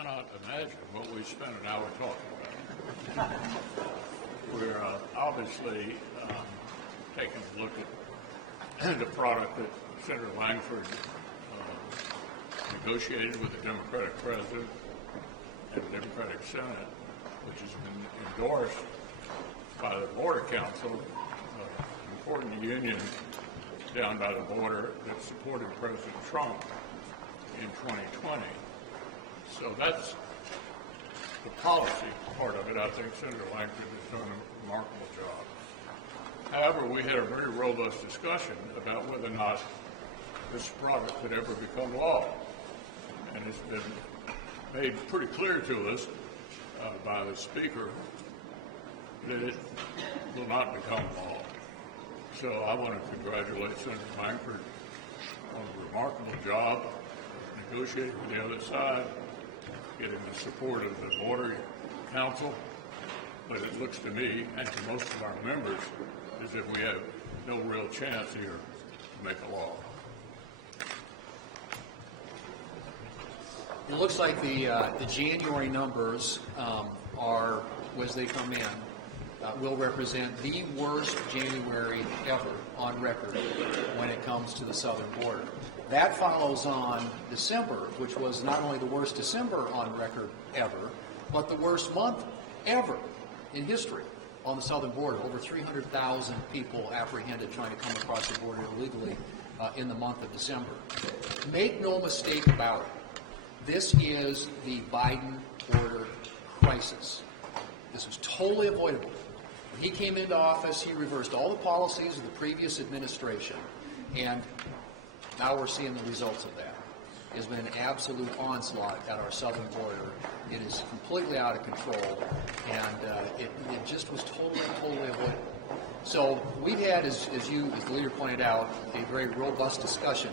cannot imagine what we spent an hour talking about. We're obviously taking a look at the product that Senator Langford negotiated with the Democratic President and the Democratic Senate, which has been endorsed by the Border Council, an important union down by the border that supported President Trump in 2020. So that's the policy part of it. I think Senator Langford has done a remarkable job. However, we had a very robust discussion about whether or not this product could ever become law. And it's been made pretty clear to us by the Speaker that it will not become law. So I want to congratulate Senator Langford on a remarkable job negotiating with the other side, getting the support of the Border Council. But it looks to me and to most of our members as if we have no real chance here to make a law. It looks like the January numbers are, as they come in, will represent the worst January ever on record when it comes to the southern border. That follows on December, which was not only the worst December on record ever, but the worst month ever in history on the southern border. Over 300,000 people apprehended trying to come across the border illegally in the month of December. Make no mistake about it. This is the Biden border crisis. This was totally avoidable. When he came into office, he reversed all the policies of the previous administration, and now we're seeing the results of that. There's been an absolute onslaught at our southern border. It is completely out of control, and it just was totally avoidable. So we've had, as the leader pointed out, a very robust discussion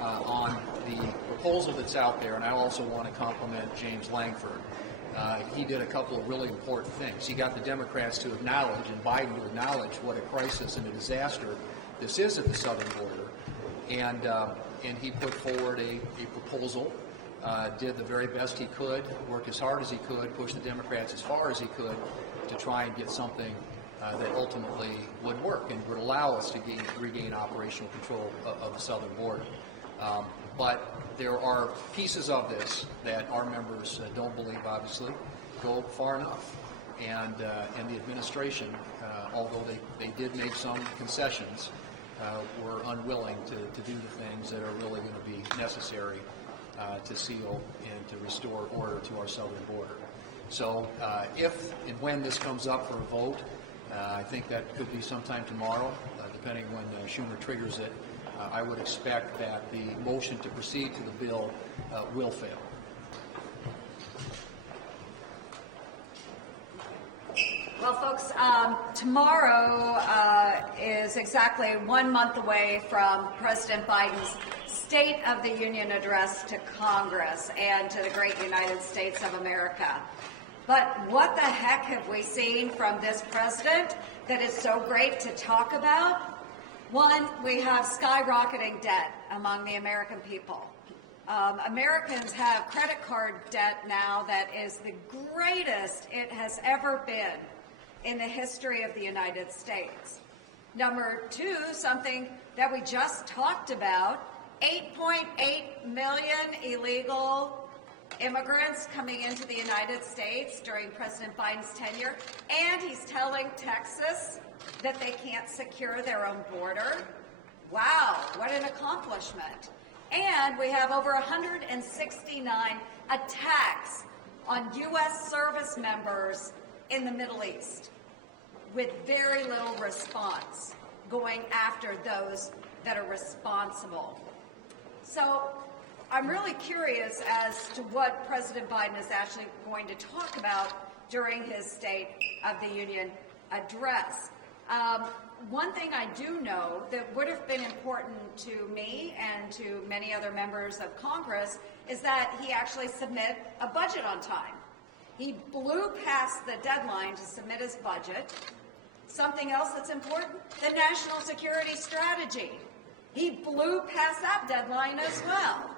on the proposal that's out there, and I also want to compliment James Langford. He did a couple of really important things. He got the Democrats to acknowledge, and Biden to acknowledge, what a crisis and a disaster this is at the southern border, and he put forward a proposal, did the very best he could, worked as hard as he could, pushed the Democrats as far as he could to try and get something that ultimately would work and would allow us to regain operational control of the southern border. But there are pieces of this that our members don't believe, obviously, go far enough. And the administration, although they did make some concessions, were unwilling to do the things that are really going to be necessary to seal and to restore order to our southern border. So if and when this comes up for a vote, I think that could be sometime tomorrow, depending when Schumer triggers it. I would expect that the motion to proceed to the bill will fail. Well, folks, tomorrow is exactly 1 month away from President Biden's State of the Union address to Congress and to the great United States of America. But what the heck have we seen from this president that is so great to talk about? One, we have skyrocketing debt among the American people. Americans have credit card debt now that is the greatest it has ever been in the history of the United States. Number two, something that we just talked about, 8.8 million illegal immigrants coming into the United States during President Biden's tenure, and he's telling Texas that they can't secure their own border. Wow, what an accomplishment. And we have over 169 attacks on U.S. service members in the Middle East, with very little response going after those that are responsible. So I'm really curious as to what President Biden is actually going to talk about during his State of the Union address. One thing I do know that would have been important to me and to many other members of Congress is that he actually submit a budget on time. He blew past the deadline to submit his budget. Something else that's important, the national security strategy. He blew past that deadline as well.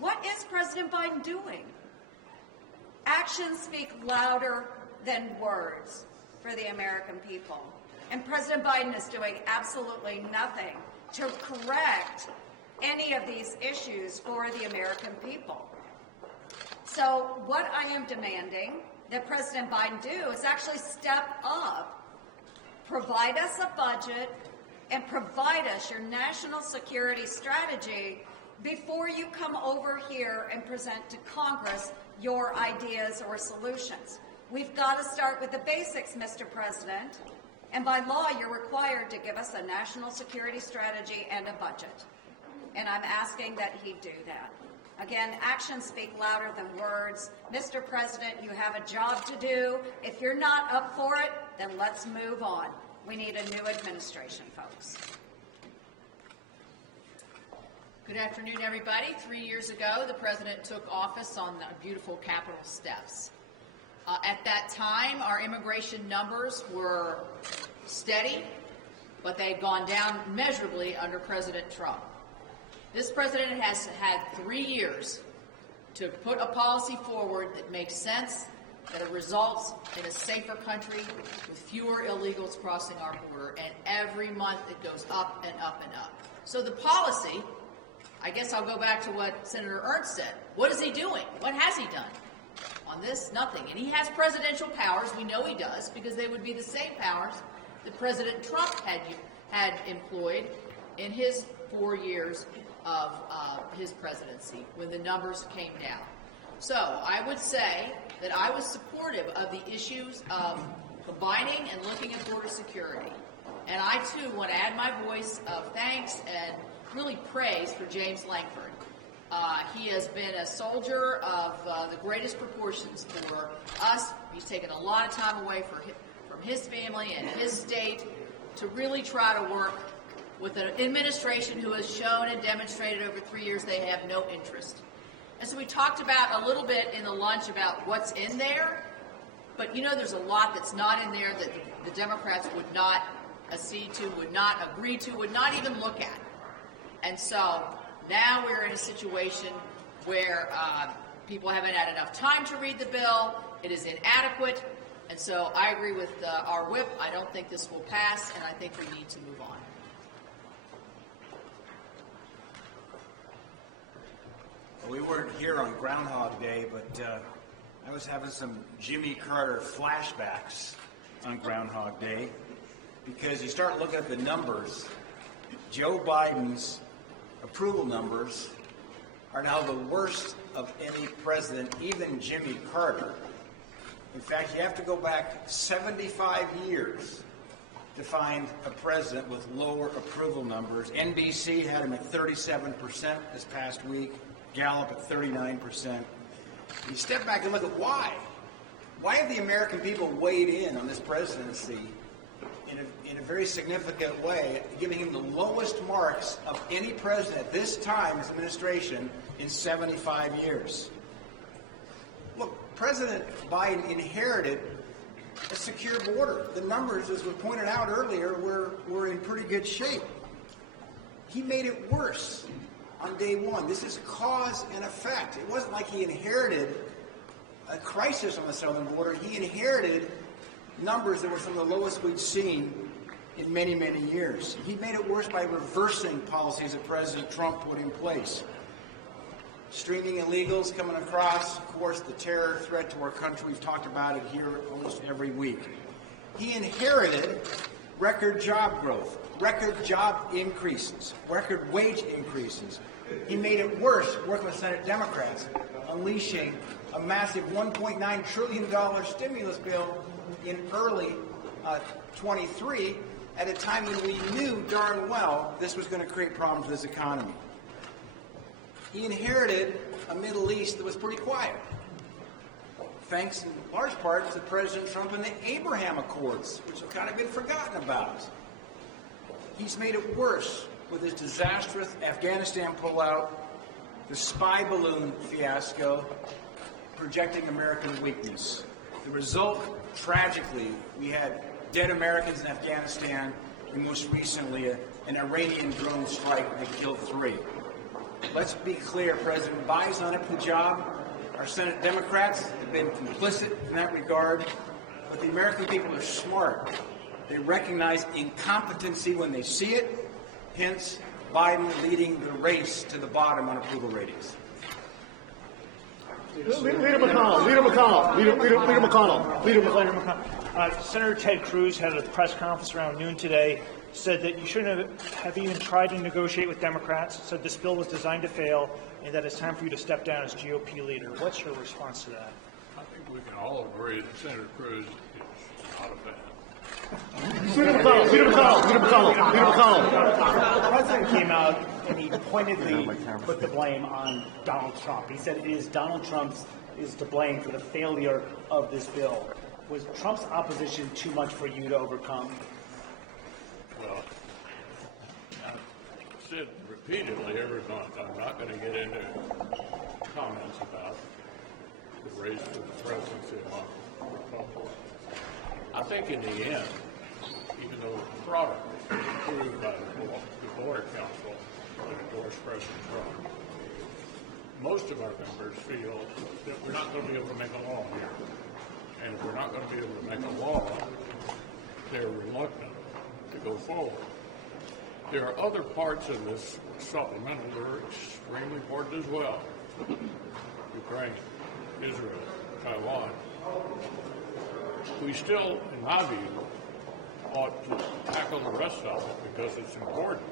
What is President Biden doing? Actions speak louder than words for the American people. And President Biden is doing absolutely nothing to correct any of these issues for the American people. So what I am demanding that President Biden do is actually step up, provide us a budget, and provide us your national security strategy before you come over here and present to Congress your ideas or solutions. We've got to start with the basics, Mr. President, and by law you're required to give us a national security strategy and a budget. And I'm asking that he do that. Again, actions speak louder than words. Mr. President, you have a job to do. If you're not up for it, then let's move on. We need a new administration, folks. Good afternoon, everybody. 3 years ago, the president took office on the beautiful Capitol steps. At that time, our immigration numbers were steady, but they had gone down measurably under President Trump. This president has had 3 years to put a policy forward that makes sense, that it results in a safer country with fewer illegals crossing our border, and every month it goes up and up and up. So the policy, I guess I'll go back to what Senator Ernst said. What is he doing? What has he done? On this, nothing. And he has presidential powers. We know he does, because they would be the same powers that President Trump had employed in his 4 years of his presidency when the numbers came down. So I would say that I was supportive of the issues of combining and looking at border security. And I, too, want to add my voice of thanks and really praise for James Lankford. He has been a soldier of the greatest proportions for us. He's taken a lot of time away from his family and his state to really try to work with an administration who has shown and demonstrated over 3 years they have no interest. And so we talked about a little bit in the lunch about what's in there, but there's a lot that's not in there that the Democrats would not accede to, would not agree to, would not even look at. And so now we're in a situation where people haven't had enough time to read the bill. It is inadequate. And so I agree with our whip. I don't think this will pass, and I think we need to move on. We weren't here on Groundhog Day, but I was having some Jimmy Carter flashbacks on Groundhog Day, because you start looking at the numbers. Joe Biden's approval numbers are now the worst of any president, even Jimmy Carter. In fact, you have to go back 75 years to find a president with lower approval numbers. NBC had him at 37% this past week. Gallup at 39%. You step back and look at why. Why have the American people weighed in on this presidency in a very significant way, giving him the lowest marks of any president at this time, his administration, in 75 years? Look, President Biden inherited a secure border. The numbers, as was pointed out earlier, were in pretty good shape. He made it worse on day one. This is cause and effect. It wasn't like he inherited a crisis on the southern border. He inherited numbers that were some of the lowest we'd seen in many, many years. He made it worse by reversing policies that President Trump put in place. Streaming illegals coming across, of course, the terror threat to our country. We've talked about it here almost every week. He inherited record job growth, record job increases, record wage increases. He made it worse working with Senate Democrats, unleashing a massive $1.9 trillion stimulus bill in early 23 at a time when we knew darn well this was going to create problems with this economy. He inherited a Middle East that was pretty quiet, thanks in large part to President Trump and the Abraham Accords, which have kind of been forgotten about. He's made it worse with his disastrous Afghanistan pullout, the spy balloon fiasco, projecting American weakness. The result, tragically, we had dead Americans in Afghanistan, and most recently an Iranian drone strike that killed 3. Let's be clear, President Biden's not up to the job. Our Senate Democrats have been complicit in that regard, but the American people are smart. They recognize incompetency when they see it, hence Biden leading the race to the bottom on approval ratings. Leader McConnell. Senator Ted Cruz had a press conference around noon today, said that you shouldn't have even tried to negotiate with Democrats, said this bill was designed to fail, and that it's time for you to step down as GOP leader. What's your response to that? I think we can all agree that Senator Cruz is not a fan. Leader McConnell. The president came out and he pointedly put the blame on Donald Trump. He said it is Donald Trump is to blame for the failure of this bill. Was Trump's opposition too much for you to overcome? Well, I've said repeatedly every month, I'm not going to get into comments about the race for the presidency among Republicans. I think in the end, even though the product is approved by the Border Council and endorsed President Trump, most of our members feel that we're not going to be able to make a law here. And if we're not going to be able to make a law, they're reluctant to go forward. There are other parts of this supplemental that are extremely important as well. Ukraine, Israel, Taiwan. We still, in my view, ought to tackle the rest of it because it's important.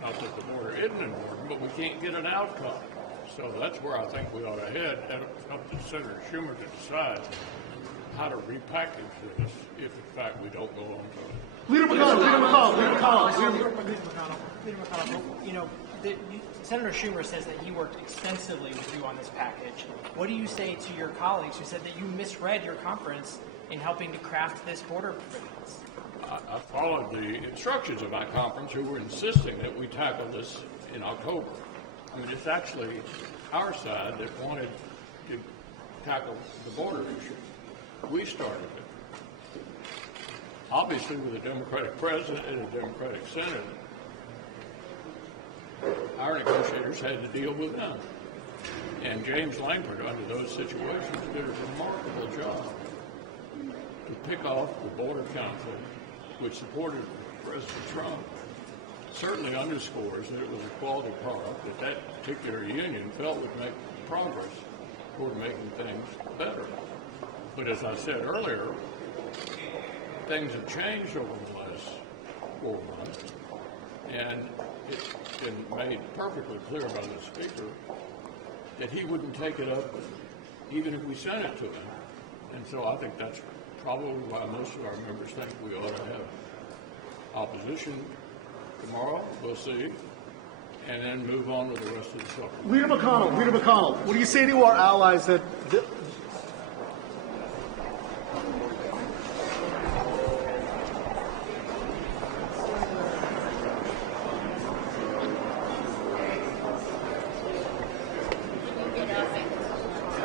Not that the border isn't important, but we can't get an outcome. So that's where I think we ought to head, and it's up to Senator Schumer to decide how to repackage this if, in fact, we don't go on to it. Leader McConnell. You know, Senator Schumer says that he worked extensively with you on this package. What do you say to your colleagues who said that you misread your conference in helping to craft this border provisions? I followed the instructions of my conference, who were insisting that we tackle this in October. I mean, it's actually our side that wanted to tackle the border issue. We started it. Obviously, with a Democratic president and a Democratic Senate, our negotiators had to deal with them. And James Langford, under those situations, did a remarkable job to pick off the Border Council, which supported President Trump. Certainly underscores that it was a quality product that particular union felt would make progress toward making things better. But as I said earlier, things have changed over the last 4 months, and it's been made perfectly clear by the Speaker that he wouldn't take it up even if we sent it to him. And so I think that's probably why most of our members think we ought to have opposition tomorrow. We'll see. And then move on with the rest of the supplement. Leader McConnell, what do you say to our allies that